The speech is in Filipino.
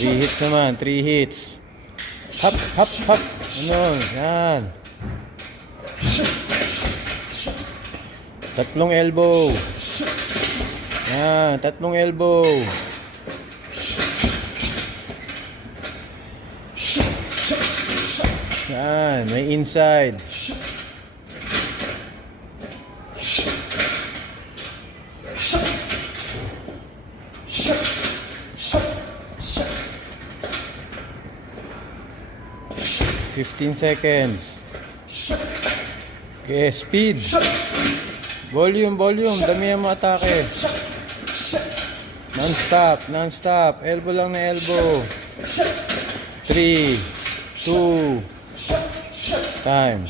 Three hits naman, 3 hits. Hop, hop, hop. Ano, yan. Tatlong elbow. Yan, tatlong elbow. Yan, may inside. Fifteen seconds. Okay, speed. Volume, volume. Dami ang mga atake. Non-stop, non-stop. Elbow lang na elbow. 3, 2, time.